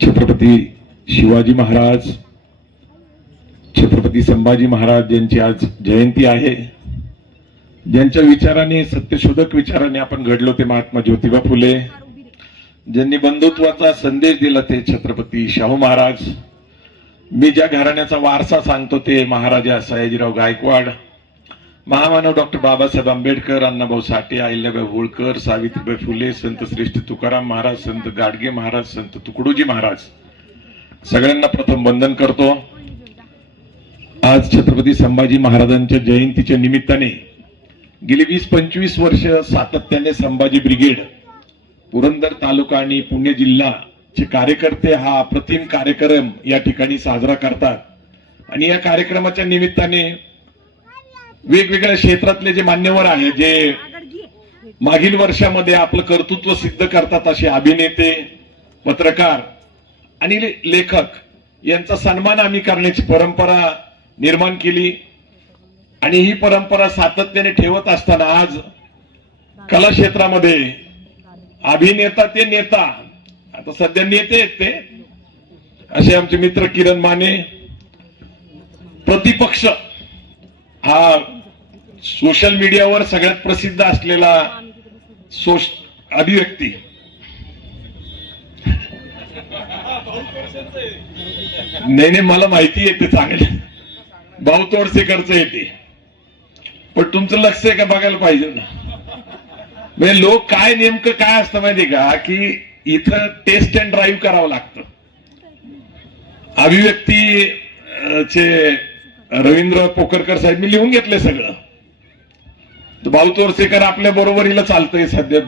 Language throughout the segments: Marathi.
छत्रपती शिवाजी महाराज छत्रपती संभाजी महाराज यांची आज जयंती आहे ज्यांच्या विचाराने सत्यशोधक विचाराने आपण घडलो ते महात्मा ज्योतिबा फुले ज्यांनी बंधुत्वाचा संदेश दिला ते छत्रपती शाहू महाराज. मी ज्या घराण्याचा वारसा सांगतो ते महाराजा सयाजीराव गायकवाड महामानव डॉक्टर बाबासाहेब आंबेडकर अण्णाभाऊ साठे अहिल्याबाई होळकर सावित्रीबाई फुले संत श्रेष्ठ तुकाराम महाराज संत गाडगे महाराज संत तुकडोजी महाराज. सगळ्यांना प्रथम वंदन करतो. आज छत्रपती संभाजी महाराजांच्या जयंतीच्या निमित्ताने गेली वीस पंचवीस वर्ष सातत्याने संभाजी ब्रिगेड पुरंदर तालुका आणि पुणे जिल्हा चे कार्यकर्ते हा अप्रतिम कार्यक्रम या ठिकाणी साजरा करतात. आणि या कार्यक्रमाच्या निमित्ताने वेगवेगळ्या क्षेत्रातले जे मान्यवर आहेत जे मागील वर्षामध्ये आपलं कर्तृत्व सिद्ध करतात असे अभिनेते पत्रकार आणि लेखक यांचा सन्मान आम्ही करण्याची परंपरा निर्माण केली. आणि ही परंपरा सातत्याने ठेवत असताना आज कला क्षेत्रामध्ये अभिनेता ते नेता आता सध्या नेते आहेत ते असे आमचे मित्र किरण माने प्रतिपक्ष हा सोशल मीडियावर सगळ्यात प्रसिद्ध असलेला सोश अभिव्यक्ती. नाही नाही मला माहिती येते चांगलं. भाऊ तोडसेकरचं येते पण तुमचं लक्ष आहे का बघायला पाहिजे ना? म्हणजे लोक काय नेमकं काय असतं माहिती का? की इथं टेस्ट अँड ड्राईव्ह करावं लागतं. अभिव्यक्ती चे रवींद्र पोकरकर साहेब मी लिहून घेतले सगळं. भाऊ तोरसेकर आपल्या बरोबरीला चालतंय सध्या.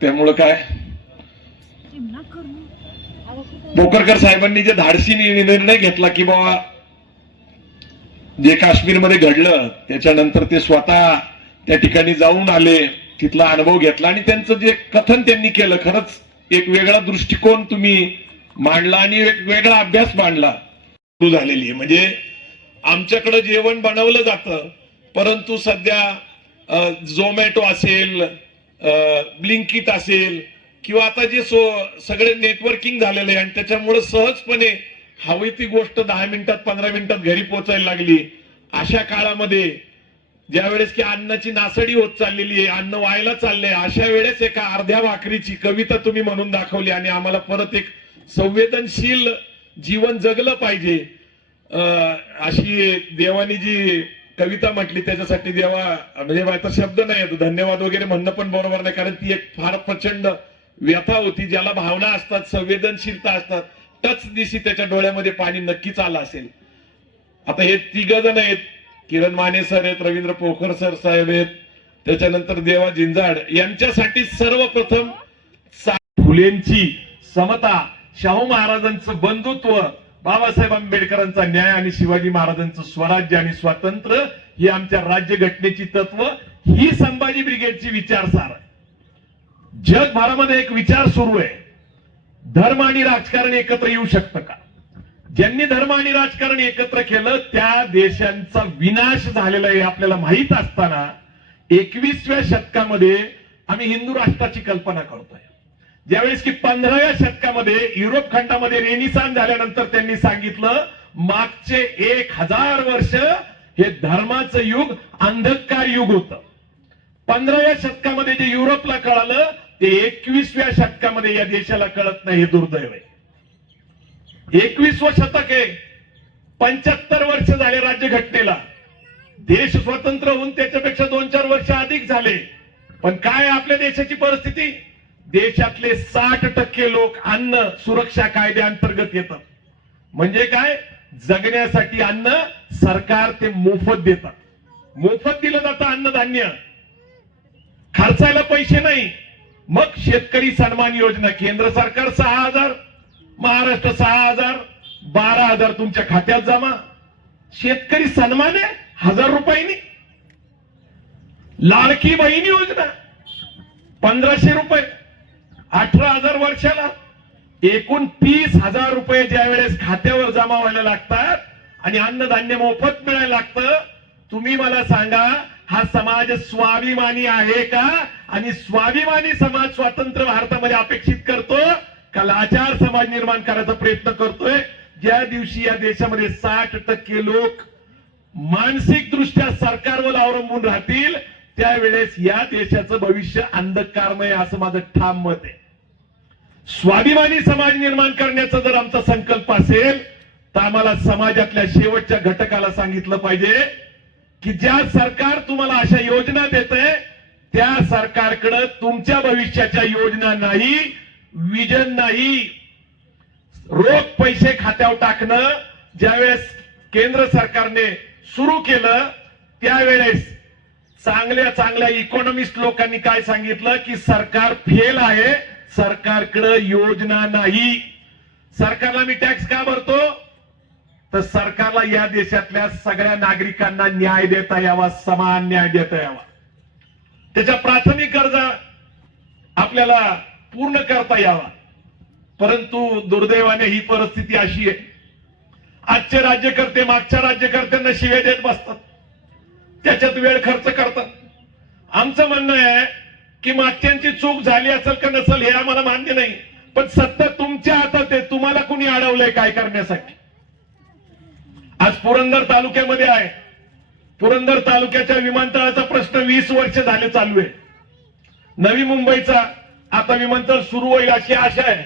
त्यामुळं काय? पोकरकर साहेबांनी जे धाडसी निर्णय घेतला की बाबा जे काश्मीरमध्ये घडलं त्याच्यानंतर ते स्वतः त्या ठिकाणी जाऊन आले तिथला अनुभव घेतला आणि त्यांचं जे कथन त्यांनी केलं खरंच एक वेगळा दृष्टिकोन तुम्ही मांडला आणि एक वेगळा अभ्यास मांडला. सुरू झालेली आहे. म्हणजे आमच्याकडे जेवण बनवलं जातं परंतु सध्या झोमॅटो असेल ब्लिंकिट असेल किंवा आता जे सो सगळे नेटवर्किंग झालेले आहे आणि त्याच्यामुळे सहजपणे हवी ती गोष्ट दहा मिनिटात पंधरा मिनिटात घरी पोहोचायला लागली. अशा काळामध्ये ज्या वेळेस की अन्नाची नासडी होत चाललेली आहे अन्न व्हायला चाललंय अशा वेळेस एका अर्ध्या भाकरीची कविता तुम्ही म्हणून दाखवली आणि आम्हाला परत एक संवेदनशील जीवन जगलं पाहिजे. अशी देवानी जी कविता म्हटली त्याच्यासाठी देवा म्हणजे आता शब्द नाही येतो धन्यवाद वगैरे म्हणणं पण बरोबर नाही कारण ती एक फार प्रचंड व्यथा होती ज्याला भावना असतात संवेदनशीलता असतात टच दिशी त्याच्या डोळ्यामध्ये पाणी नक्कीच आलं असेल. आता हे तिघ जण आहेत किरण माने सर आहेत रवींद्र पोखर सर साहेब आहेत त्याच्यानंतर देवा जिंजाड यांच्यासाठी सर्वप्रथम फुलेंची समता शाहू महाराजांचं बंधुत्व बाबासाहेब आंबेडकरांचा न्याय आणि शिवाजी महाराजांचं स्वराज्य आणि स्वातंत्र्य ही आमच्या राज्यघटनेची तत्व ही संभाजी ब्रिगेडची विचारसार. जगभरामध्ये एक विचार सुरू आहे. धर्म आणि राजकारण एकत्र येऊ शकतं का? ज्यांनी धर्म आणि राजकारण एकत्र केलं त्या देशांचा विनाश झालेला आहे आपल्याला माहीत असताना एकवीसव्या शतकामध्ये आम्ही हिंदू राष्ट्राची कल्पना करतोय. ज्यावेळेस की पंधराव्या शतकामध्ये युरोप खंडामध्ये रेनिसान झाल्यानंतर त्यांनी सांगितलं मागचे एक हजार वर्ष हे धर्माचं युग अंधकार युग होत. पंधराव्या शतकामध्ये जे युरोपला कळालं ते एकवीसव्या शतकामध्ये या देशाला कळत नाही हे दुर्दैव आहे. एकवीसवं शतक आहे. पंच्याहत्तर वर्ष झाले राज्यघटनेला. देश स्वतंत्र होऊन त्याच्यापेक्षा दोन चार वर्ष अधिक झाले. पण काय आपल्या देशाची परिस्थिती? देशातले साठ टक्के लोक अन्न सुरक्षा कायद्याअंतर्गत येतात. म्हणजे काय? जगण्यासाठी अन्न सरकार ते मोफत देतात. मोफत दिलं जातं अन्नधान्य. खर्चायला पैसे नाही. मग शेतकरी सन्मान योजना केंद्र सरकार सहा हजार महाराष्ट्र सहा हजार बारा हजार तुमच्या खात्यात जमा. शेतकरी सन्मान आहे हजार रुपयांनी. लाडकी बहीण योजना पंधराशे रुपये. अठरा हजार वर्षाला. एकूण तीस हजार रुपये ज्या वेळेस खात्यावर जमा व्हायला लागतात आणि अन्नधान्य मोफत मिळायला लागतं तुम्ही मला सांगा हा समाज स्वाभिमानी आहे का? आणि स्वाभिमानी समाज स्वातंत्र्य भारतामध्ये अपेक्षित करतो का लाचार समाज निर्माण करायचा प्रयत्न करतोय? ज्या दिवशी या देशामध्ये साठ टक्के लोक मानसिक दृष्ट्या सरकारवर अवलंबून राहतील त्यावेळेस या देशाचं भविष्य अंधकारमय असं माझं ठाम मत आहे. स्वाभिमानी समाज निर्माण करण्याचा जर आमचा संकल्प असेल तर आम्हाला समाजातल्या शेवटच्या घटकाला सांगितलं पाहिजे की ज्या सरकार तुम्हाला अशा योजना देत आहे त्या सरकारकडे तुमच्या भविष्याच्या योजना नाही विजन नाही. रोख पैसे खात्यावर टाकणं ज्यावेळेस केंद्र सरकारने सुरू केलं त्यावेळेस चांगल्या चांगल्या इकॉनॉमिस्ट लोकांनी काय सांगितलं की सरकार फेल आहे सरकारकडे योजना नाही. सरकारला मी टॅक्स का भरतो? तर सरकारला या देशातल्या सगळ्या नागरिकांना न्याय देता यावा समान न्याय देता यावा. त्याच्या प्राथमिक गरजा आपल्याला पूर्ण करता यावा. परंतु दुर्दैवाने ही परिस्थिती अशी आहे. आजचे राज्यकर्ते मागच्या राज्यकर्त्यांना शिवे देत बसतात. त्याच्यात वेळ खर्च करतात. आमचं म्हणणं आहे की मागच्यांची चूक झाली असेल का नसेल हे आम्हाला मान्य नाही. पण सत्ता तुमच्या हातात आहे तुम्हाला कुणी अडवलंय काय करण्यासाठी? आज पुरंदर तालुक्यामध्ये आहे. पुरंदर तालुक्याच्या विमानतळाचा प्रश्न वीस वर्ष झाले चालू आहे. नवी मुंबईचा आता विमानतळ सुरू होईल अशी आशा आहे.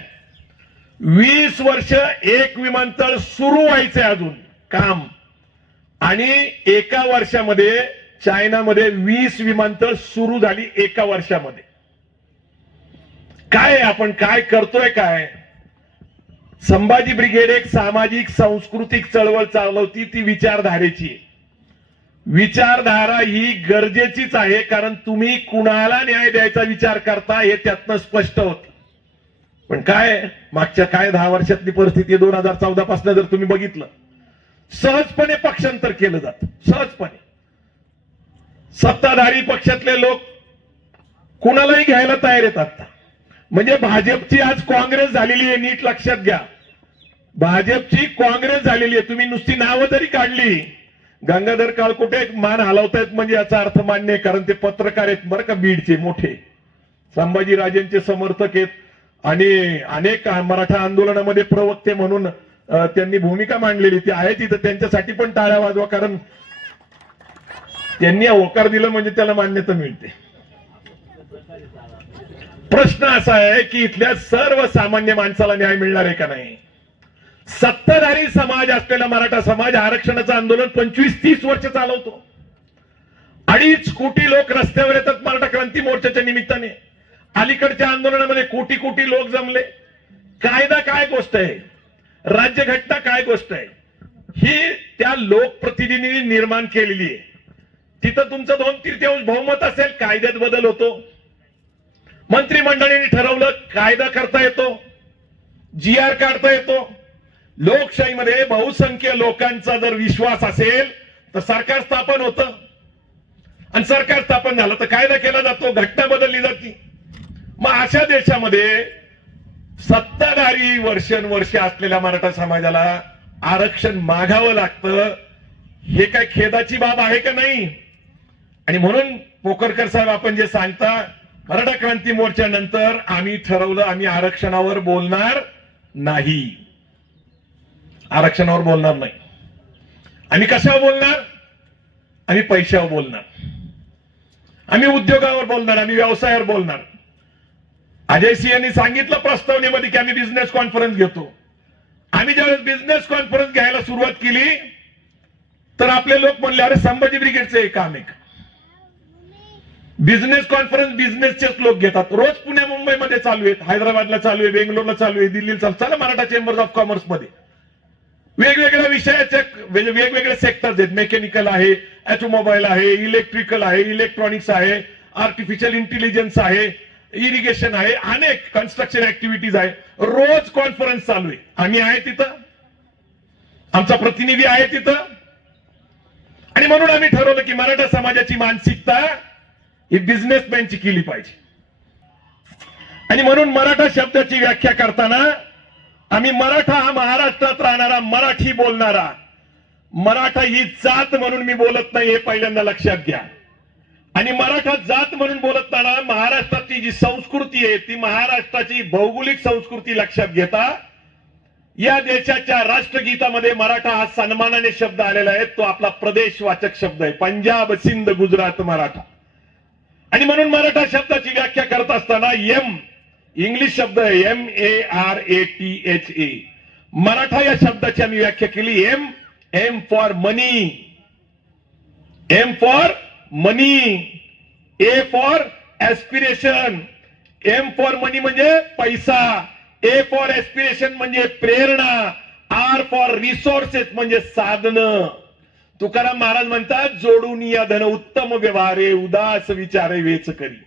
वीस वर्ष एक विमानतळ सुरू व्हायचंय अजून. काम. आणि एका वर्षामध्ये चायनामध्ये वीस विमानतळ सुरू झाली एका वर्षामध्ये. काय आपण काय करतोय काय? संभाजी ब्रिगेड एक सामाजिक सांस्कृतिक चळवळ चालवती ती विचारधारेची आहे. विचारधारा ही गरजेचीच आहे कारण तुम्ही कुणाला न्याय द्यायचा विचार करता हे त्यातनं स्पष्ट होत. पण काय? मागच्या काय दहा वर्षातली परिस्थिती दोन हजार चौदा पासून जर तुम्ही बघितलं सहजपणे पक्षांतर केलं जात. सहजपणे. सत्ताधारी पक्षातले लोक कुणालाही घ्यायला तयार आहेत आता. म्हणजे भाजपची आज काँग्रेस झालेली आहे नीट लक्षात घ्या. भाजपची काँग्रेस झालेली आहे तुम्ही नुसती नावं जरी काढली गंगाधर काळकुटे मान हलवतायत म्हणजे याचा अर्थ मान्य आहे कारण ते पत्रकार आहेत बरं का बीडचे मोठे. संभाजीराजेंचे समर्थक आहेत आणि अनेक मराठा आंदोलनामध्ये प्रवक्ते म्हणून त्यांनी भूमिका मांडलेली ती आहे तिथं. त्यांच्यासाठी पण टाळ्या वाजवा कारण त्यांनी होकार दिलं म्हणजे त्याला मान्यता मिळते. प्रश्न असा आहे की इथल्या सर्वसामान्य माणसाला न्याय मिळणार आहे का नाही? सत्ताधारी समाज असलेला मराठा समाज आरक्षणाचं आंदोलन पंचवीस तीस वर्ष चालवतो. अडीच कोटी लोक रस्त्यावर येतात मराठा क्रांती मोर्चाच्या निमित्ताने. अलीकडच्या आंदोलनामध्ये कोटी कोटी लोक जमले. कायदा काय गोष्ट आहे? राज्यघटना काय गोष्ट आहे? ही त्या लोकप्रतिनिधींनी निर्माण केलेली आहे. तिथं तुमचं दोन तृतीयांश बहुमत असेल कायद्यात बदल होतो. मंत्रिमंडळाने ठरवलं कायदा करता येतो. जी आर काढता येतो. लोकशाहीमध्ये बहुसंख्य लोकांचा जर विश्वास असेल तर सरकार स्थापन होतं. आणि सरकार स्थापन झालं तर कायदा केला जातो घटना बदलली जाते. मग अशा देशामध्ये सत्ताधारी वर्षानुवर्षे असलेल्या मराठा समाजाला आरक्षण मागावं लागतं. हे काय खेदाची बाब आहे का नाही? आणि म्हणून पोकरकर साहेब आपण जे सांगता मराठा क्रांती मोर्चानंतर आम्ही ठरवलं आम्ही आरक्षणावर बोलणार नाही. आरक्षणावर बोलणार नाही. आम्ही कशावर बोलणार? आम्ही पैशावर बोलणार. आम्ही उद्योगावर बोलणार आम्ही व्यवसायावर बोलणार. अजय सिंह यांनी सांगितलं प्रस्तावनेमध्ये की आम्ही बिझनेस कॉन्फरन्स घेतो. आम्ही ज्यावेळेस बिझनेस कॉन्फरन्स घ्यायला सुरुवात केली तर आपले लोक म्हणले अरे संभाजी ब्रिगेडचं हे काम एक बिझनेस कॉन्फरन्स बिझनेसचेच लोक घेतात. रोज पुणे मुंबईमध्ये चालू आहेत. हैदराबादला चालू आहे बेंगलोरला चालू आहे दिल्लीला चालू चला मराठा चेंबर्स ऑफ कॉमर्समध्ये वेगवेगळ्या विषयाचे म्हणजे वेगवेगळे सेक्टर्स आहेत. मेकॅनिकल आहे ऑटोमोबाईल आहे इलेक्ट्रिकल आहे इलेक्ट्रॉनिक्स आहे आर्टिफिशियल इंटेलिजन्स आहे. इरिगेशन आहे अनेक कन्स्ट्रक्शन ऍक्टिव्हिटीज आहे. रोज कॉन्फरन्स चालू आहे. आम्ही आहे तिथं. आमचा प्रतिनिधी आहे तिथं. आणि म्हणून आम्ही ठरवलं की मराठा समाजाची मानसिकता ही बिझनेसमॅनची केली पाहिजे. आणि म्हणून मराठा शब्दाची व्याख्या करताना आम्ही मराठा हा महाराष्ट्रात राहणारा मराठी बोलणारा. मराठा ही जात म्हणून मी बोलत नाही हे पहिल्यांदा लक्षात घ्या. आणि मराठा जात म्हणून बोलताना महाराष्ट्राची जी संस्कृती आहे ती महाराष्ट्राची भौगोलिक संस्कृती लक्षात घेता या देशाच्या राष्ट्रगीतामध्ये मराठा हा सन्मानाने शब्द आलेला आहे तो आपला प्रदेशवाचक शब्द आहे पंजाब सिंध गुजरात मराठा. आणि म्हणून मराठा शब्दाची व्याख्या करत असताना एम इंग्लिश शब्द आहे M A R A T H A Maratha या शब्दाची आम्ही व्याख्या केली M M for money M for money A for aspiration M for money म्हणजे पैसा. ए फॉर एस्पिरेशन म्हणजे प्रेरणा. आर फॉर रिसोर्सेस म्हणजे साधन. तुकाराम महाराज म्हणतात जोडून या धन उत्तम व्यवहारे उदास विचारे वेच करी.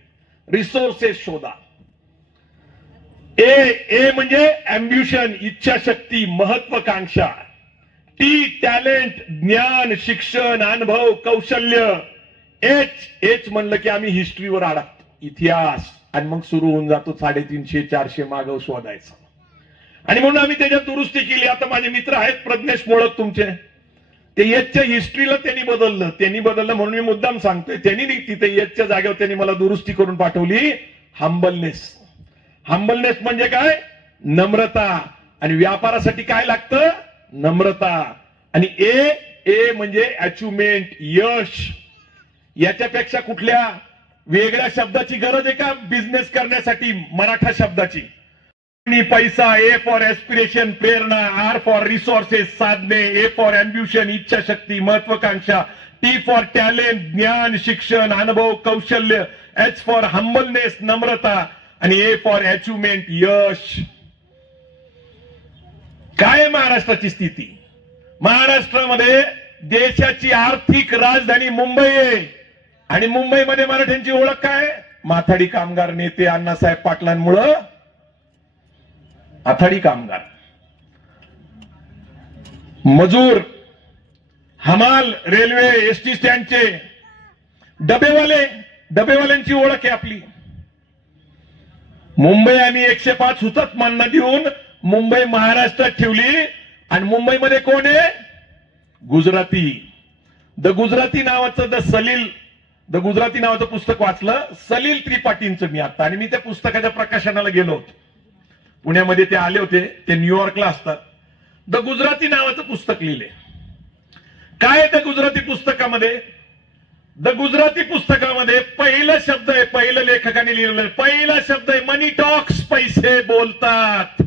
रिसोर्सेस शोधा. ए ए म्हणजे अम्ब्युशन इच्छाशक्ती महत्वाकांक्षा. टी टॅलेंट ज्ञान शिक्षण अनुभव कौशल्य. एच एच म्हणलं की आम्ही हिस्ट्रीवर अडकतो इतिहास. आणि मग सुरू होऊन जातो साडेतीनशे चारशे मागव शोधायचा. आणि म्हणून आम्ही त्याच्यात दुरुस्ती केली. आता माझे मित्र आहेत प्रज्ञेश मोळक तुमचे. ते एचच्या हिस्ट्रीला त्यांनी बदललं. त्यांनी बदललं म्हणून मी मुद्दाम सांगतोय. त्यांनी तिथे एचच्या जागेवर त्यांनी मला दुरुस्ती करून पाठवली. हंबलनेस हंबलनेस म्हणजे काय? नम्रता. आणि व्यापारासाठी काय लागतं? नम्रता. आणि ए ए म्हणजे अचिव्हमेंट यश. याच्यापेक्षा कुठल्या वेगळ्या शब्दाची गरज आहे का बिझनेस करण्यासाठी मराठा शब्दाची? पैसा ए फॉर एस्पिरेशन प्रेरणा आर फॉर रिसोर्सेस साधने ए फॉर अम्ब्युशन इच्छाशक्ती महत्वाकांक्षा टी फॉर टॅलेंट ज्ञान शिक्षण अनुभव कौशल्य एच फॉर हंबलनेस नम्रता आणि ए फॉर अचिव्हमेंट यश. काय महाराष्ट्राची स्थिती? महाराष्ट्रामध्ये देशाची आर्थिक राजधानी मुंबई आहे. आणि मुंबईमध्ये मराठ्यांची ओळख काय? माथाडी कामगार नेते अण्णासाहेब पाटलांमुळं आथाडी कामगार. मजूर हमाल रेल्वे एस टी स्टँडचे डबेवाले डबेवाल्यांची ओळख आहे आपली. मुंबई आम्ही एकशे पाच हुतक मानना देऊन मुंबई महाराष्ट्रात ठेवली. आणि मुंबईमध्ये कोण आहे? गुजराती. द गुजराती नावाचं द सलील द गुजराती नावाचं पुस्तक वाचलं. सलील त्रिपाठींचं मी आता. आणि मी त्या पुस्तकाच्या प्रकाशनाला गेलो होतो. पुण्यामध्ये ते आले होते. ते न्यूयॉर्कला असतात. द गुजराती नावाचं पुस्तक लिहिले. काय द त्या गुजराती पुस्तकामध्ये? द गुजराती पुस्तकामध्ये पहिला शब्द आहे पहिलं लेखकाने लिहिलेलं. आहे. पहिला शब्द आहे मनी टॉक्स पैसे बोलतात.